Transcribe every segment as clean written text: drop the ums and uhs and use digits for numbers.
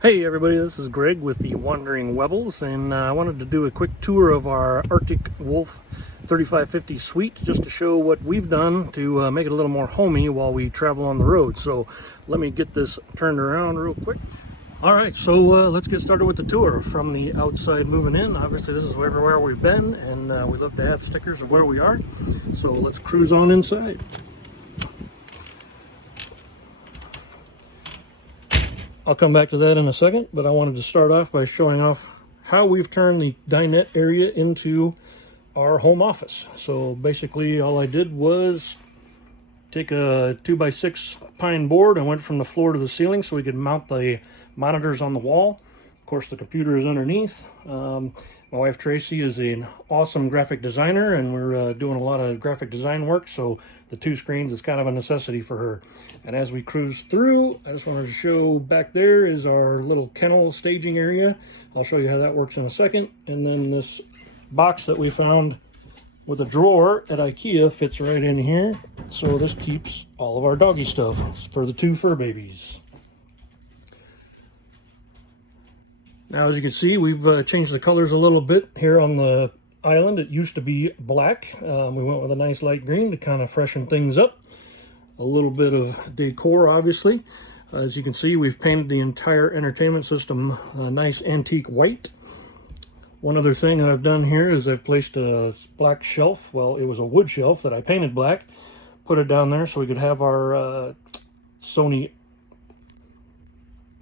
Hey everybody, this is Greg with the Wandering Webels, and I wanted to do a quick tour of our Arctic Wolf 3550 suite just to show what we've done to make it a little more homey while we travel on the road. So let me get this turned around real quick. Alright, so let's get started with the tour from the outside moving in. Obviously this is everywhere we've been, and we love to have stickers of where we are. So let's cruise on inside. I'll come back to that in a second, but I wanted to start off by showing off how we've turned the dinette area into our home office. So basically all I did was take a 2x6 pine board and went from the floor to the ceiling so we could mount the monitors on the wall. Of course, the computer is underneath. My wife Tracy is an awesome graphic designer, and we're doing a lot of graphic design work, so the two screens is kind of a necessity for her. And as we cruise through, I just wanted to show back there is our little kennel staging area. I'll show you how that works in a second. And then this box that we found with a drawer at IKEA fits right in here. So this keeps all of our doggy stuff for the two fur babies. Now, as you can see, we've changed the colors a little bit here on the island. It used to be black. We went with a nice light green to kind of freshen things up. A little bit of decor, obviously. As you can see, we've painted the entire entertainment system a nice antique white. One other thing that I've done here is I've placed a black shelf. Well, it was a wood shelf that I painted black. Put it down there so we could have our Sony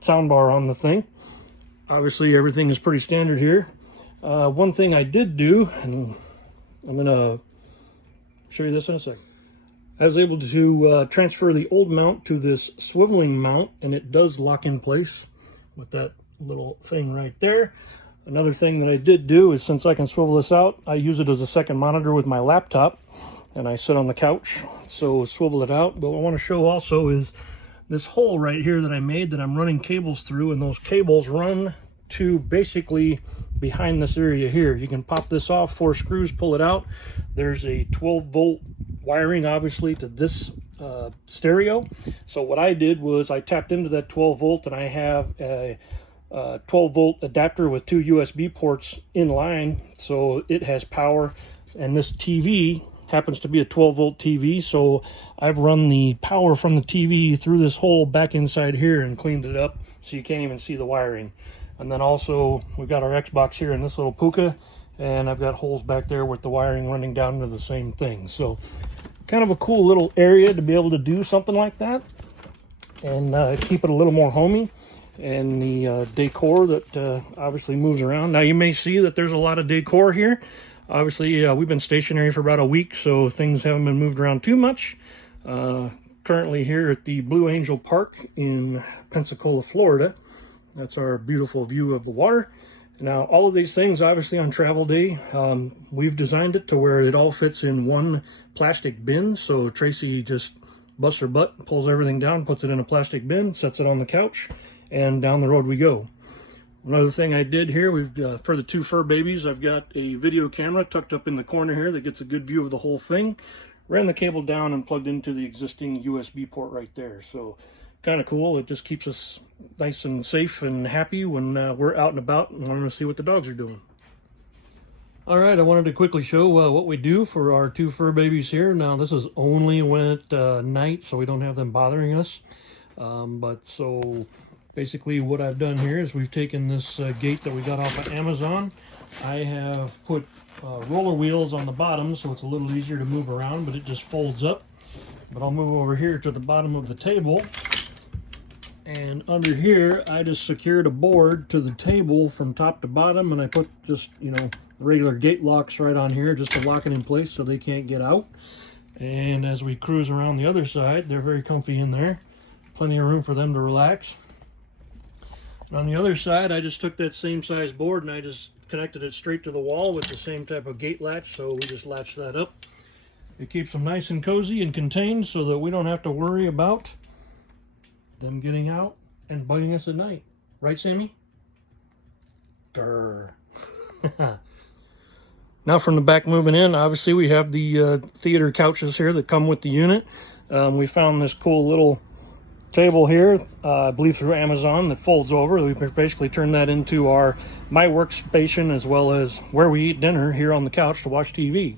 soundbar on the thing. Obviously, everything is pretty standard here. One thing I did do, and I'm going to show you this in a second. I was able to transfer the old mount to this swiveling mount, and it does lock in place with that little thing right there. Another thing that I did do is, since I can swivel this out, I use it as a second monitor with my laptop, and I sit on the couch, so swivel it out. But what I want to show also is this hole right here that I made that I'm running cables through, and those cables run to basically behind this area here. You can pop this off, 4 screws, pull it out. There's a 12-volt wiring, obviously, to this stereo. So what I did was I tapped into that 12-volt, and I have a 12-volt adapter with 2 USB ports in line, so it has power. And this TV happens to be a 12-volt TV, so I've run the power from the TV through this hole back inside here and cleaned it up so you can't even see the wiring. And then also we've got our Xbox here in this little puka, and I've got holes back there with the wiring running down to the same thing. So kind of a cool little area to be able to do something like that and keep it a little more homey. And the decor that obviously moves around. Now you may see that there's a lot of decor here. Obviously, we've been stationary for about a week, so things haven't been moved around too much. Currently here at the Blue Angel Park in Pensacola, Florida. That's our beautiful view of the water. Now, all of these things, obviously on travel day, we've designed it to where it all fits in one plastic bin. So Tracy just busts her butt, pulls everything down, puts it in a plastic bin, sets it on the couch, and down the road we go. Another thing I did here, for the two fur babies, I've got a video camera tucked up in the corner here that gets a good view of the whole thing. Ran the cable down and plugged into the existing USB port right there. So kind of cool. It just keeps us nice and safe and happy when we're out and about and wanting to see what the dogs are doing. All right, I wanted to quickly show what we do for our two fur babies here. Now, this is only when it's night, so we don't have them bothering us. So basically what I've done here is we've taken this gate that we got off of Amazon. I have put roller wheels on the bottom so it's a little easier to move around, but it just folds up. But I'll move over here to the bottom of the table. And under here, I just secured a board to the table from top to bottom, and I put just, regular gate locks right on here just to lock it in place so they can't get out. And as we cruise around the other side, they're very comfy in there. Plenty of room for them to relax. And on the other side, I just took that same size board and I just connected it straight to the wall with the same type of gate latch, so we just latch that up. It keeps them nice and cozy and contained so that we don't have to worry about them getting out and bugging us at night. Right, Sammy? Grr. Now from the back moving in, obviously we have the theater couches here that come with the unit. We found this cool little table here, I believe through Amazon, that folds over. We basically turn that into my workstation, as well as where we eat dinner here on the couch to watch TV.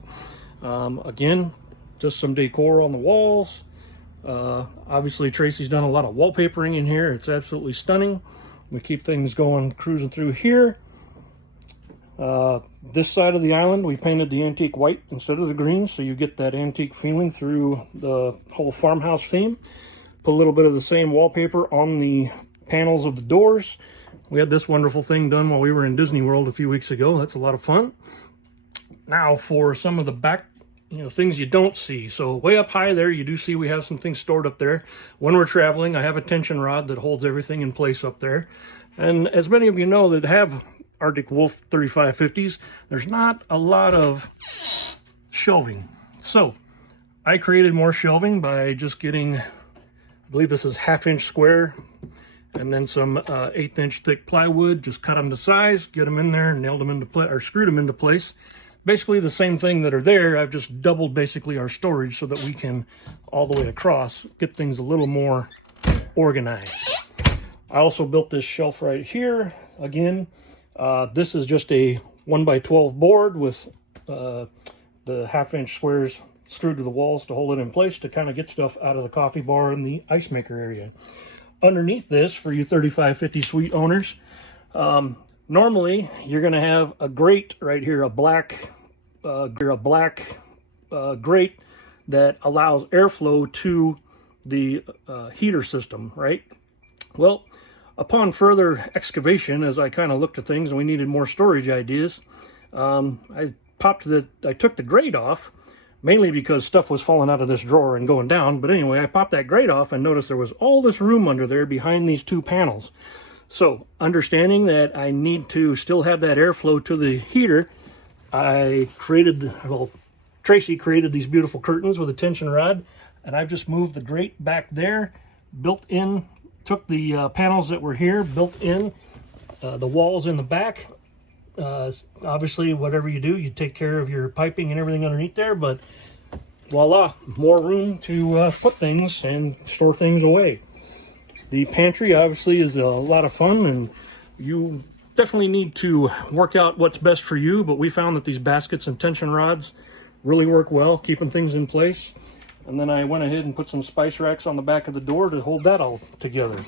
Again, just some decor on the walls. Obviously Tracy's done a lot of wallpapering in here. It's absolutely stunning. We keep things going, cruising through here. This side of the island, we painted the antique white instead of the green, so you get that antique feeling through the whole farmhouse theme. Put a little bit of the same wallpaper on the panels of the doors. We had this wonderful thing done while we were in Disney World a few weeks ago. That's a lot of fun. Now for some of the back, things you don't see. So way up high there, you do see we have some things stored up there. When we're traveling, I have a tension rod that holds everything in place up there. And as many of you know that have Arctic Wolf 3550s, there's not a lot of shelving. So I created more shelving by just getting, I believe this is 1/2 inch square, and then some 1/8 inch thick plywood. Just cut them to size, get them in there, nailed them into place, or screwed them into place. Basically the same thing that are there. I've just doubled basically our storage so that we can, all the way across, get things a little more organized. I also built this shelf right here. Again, this is just a 1x12 board with the 1/2 inch squares screwed to the walls to hold it in place to kind of get stuff out of the coffee bar and the ice maker area. Underneath this, for you 3550 suite owners, normally you're going to have a grate right here, a black grate that allows airflow to the heater system, right? Well, upon further excavation, as I kind of looked at things and we needed more storage ideas, I took the grate off, mainly because stuff was falling out of this drawer and going down. But anyway, I popped that grate off and noticed there was all this room under there behind these two panels. So understanding that I need to still have that airflow to the heater, Tracy created these beautiful curtains with a tension rod, and I've just moved the grate back there, took the panels that were here, built in the walls in the back. Obviously, whatever you do, you take care of your piping and everything underneath there, but voila, more room to put things and store things away. The pantry obviously is a lot of fun, and you definitely need to work out what's best for you, but we found that these baskets and tension rods really work well, keeping things in place. And then I went ahead and put some spice racks on the back of the door to hold that all together.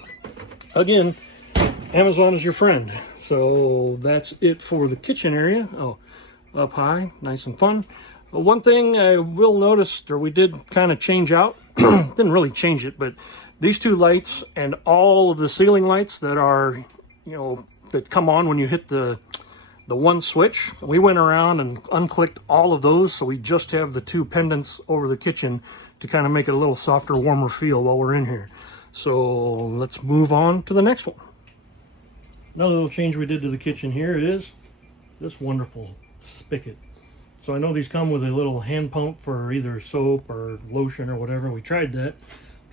Again, Amazon is your friend. So that's it for the kitchen area. Oh, up high, nice and fun. One thing I will notice, or we did kind of change out, didn't really change it, but these two lights and all of the ceiling lights that are, that come on when you hit the one switch, we went around and unclicked all of those, so we just have the two pendants over the kitchen to kind of make it a little softer, warmer feel while we're in here. So let's move on to the next one. Another little change we did to the kitchen here is this wonderful spigot. So I know these come with a little hand pump for either soap or lotion or whatever. We tried that,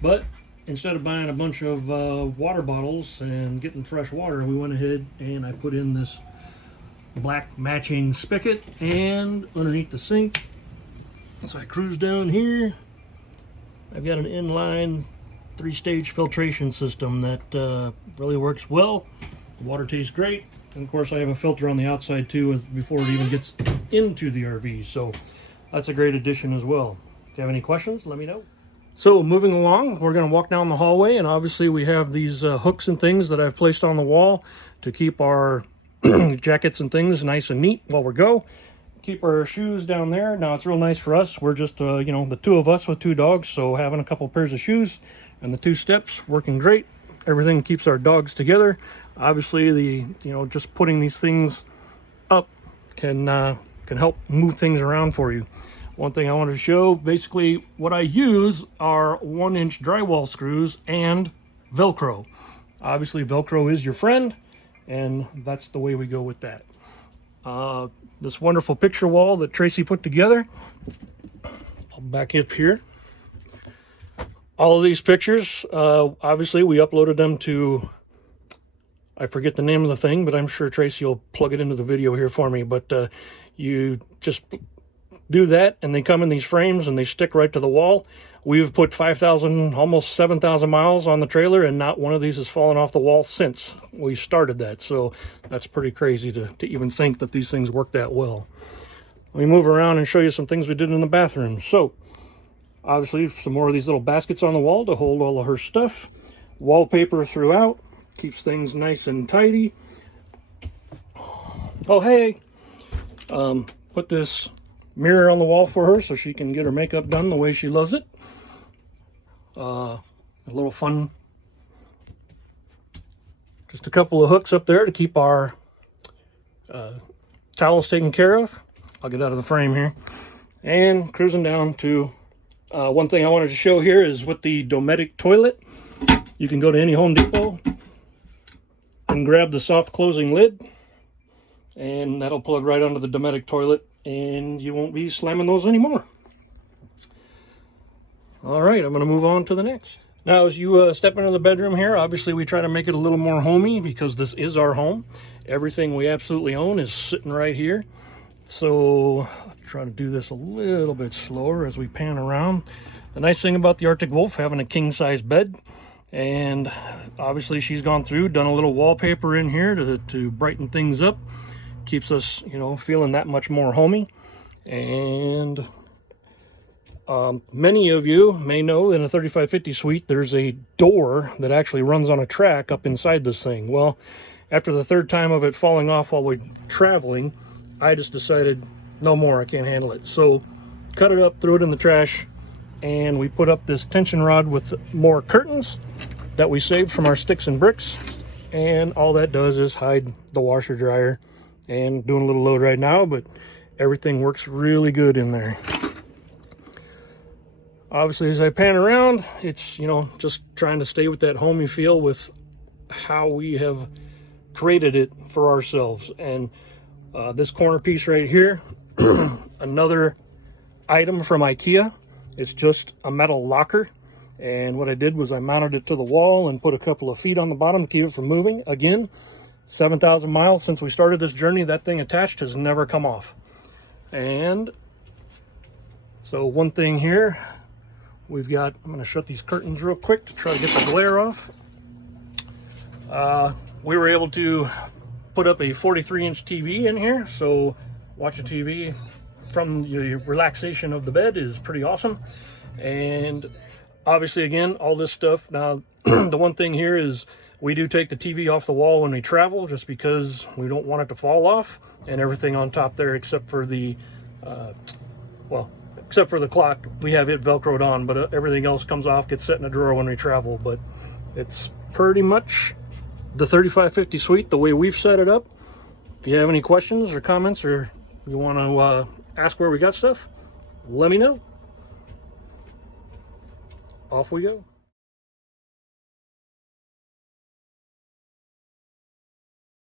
but instead of buying a bunch of water bottles and getting fresh water, we went ahead and I put in this black matching spigot and underneath the sink. So I cruise down here. I've got an inline 3-stage filtration system that really works well. The water tastes great, and of course I have a filter on the outside too before it even gets into the RV, so that's a great addition as well. If you have any questions, let me know. So moving along, we're going to walk down the hallway, and obviously we have these hooks and things that I've placed on the wall to keep our jackets and things nice and neat while we go. Keep our shoes down there. Now it's real nice for us. We're just the two of us with 2 dogs, so having a couple pairs of shoes and the 2 steps working great. Everything keeps our dogs together. Obviously just putting these things up can help move things around for you. One thing I wanted to show, basically what I use are 1-inch drywall screws and Velcro. Obviously Velcro is your friend, and that's the way we go with that. This wonderful picture wall that Tracy put together. I'll back up here. All of these pictures, obviously we uploaded them to, I forget the name of the thing, but I'm sure Tracy will plug it into the video here for me. But you just do that, and they come in these frames and they stick right to the wall. We've put 5,000, almost 7,000 miles on the trailer, and not one of these has fallen off the wall since we started that. So that's pretty crazy to even think that these things work that well. Let me move around and show you some things we did in the bathroom. So obviously some more of these little baskets on the wall to hold all of her stuff. Wallpaper throughout, keeps things nice and tidy. Oh hey, put this mirror on the wall for her so she can get her makeup done the way she loves it. A little fun, just a couple of hooks up there to keep our towels taken care of. I'll get out of the frame here. And cruising down to one thing I wanted to show here is with the Dometic toilet. You can go to any Home Depot and grab the soft closing lid, and that'll plug right onto the Dometic toilet, and you won't be slamming those anymore. All right, I'm going to move on to the next. Now, as you step into the bedroom here, obviously we try to make it a little more homey because this is our home. Everything we absolutely own is sitting right here. So I'll try to do this a little bit slower as we pan around. The nice thing about the Arctic Wolf having a king-size bed, and obviously she's gone through, done a little wallpaper in here to brighten things up. Keeps us, you know, feeling that much more homey. And many of you may know in a 3550 suite there's a door that actually runs on a track up inside this thing. Well, after the third time of it falling off while we're traveling, I just decided no more, I can't handle it. So cut it up, threw it in the trash, and we put up this tension rod with more curtains that we saved from our sticks and bricks, and all that does is hide the washer dryer. And doing a little load right now, but everything works really good in there. Obviously, as I pan around, it's, you know, just trying to stay with that homey feel with how we have created it for ourselves. And this corner piece right here, another item from IKEA. It's just a metal locker. And what I did was I mounted it to the wall and put a couple of feet on the bottom to keep it from moving. Again, 7,000 miles since we started this journey, that thing attached has never come off. And so one thing here, we've got, I'm going to shut these curtains real quick to try to get the glare off. We were able to put up a 43-inch TV in here, so watching TV from your relaxation of the bed is pretty awesome. And obviously, again, all this stuff. Now, the one thing here is we do take the TV off the wall when we travel just because we don't want it to fall off, and everything on top there except for the, except for the clock, we have it Velcroed on, but everything else comes off, gets set in a drawer when we travel. But it's pretty much the 3550 suite the way we've set it up. If you have any questions or comments, or you want to ask where we got stuff, let me know. Off we go.